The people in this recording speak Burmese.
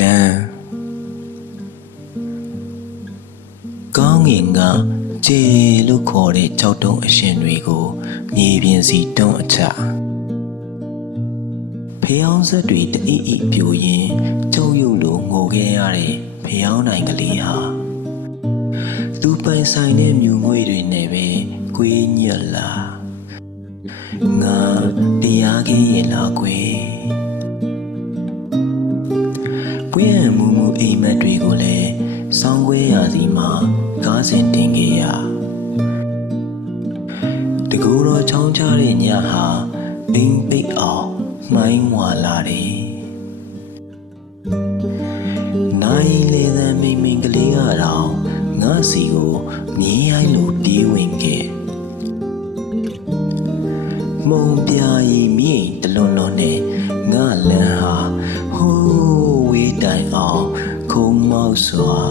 လမ်းကောင်းငင်ကကျေလို့ခေါ်တဲ့ကြောက်တုံးအရှင်တွေကိုမြေပြင်စီတွန်းအချဖျောင်းဆက်တွေတအိအိပြိုရင်ကျုံရုပ်လိုငိုခဲ့ရတဲ့ဖျောင်းနိုင်ကလေးဟာသူပိုင်ဆိုင်တဲ့မြူငွေတွေနဲ့ပဲကွေးညက်လာငါတရားကြီးရင်လားကွယ် ကွင်းရမူမူအိမ်မက်တွေကိုလည်းစောင်းခွဲရာစီမှာကားစင်တင်ခဲ့ရတကူတော့ချောင်းချတဲ့ညဟာအိမ်ပိတ်အောင်မှိုင်းဝါလာတယ်နိုင်လေသံမိန်မိန်ကလေးကတော့ငါစီကိုမြင်းရိုင်းလိုတီးဝင်ခဲ့မုံပြာရီမြေ့တလွန်လွန်နဲ့ ငါလန်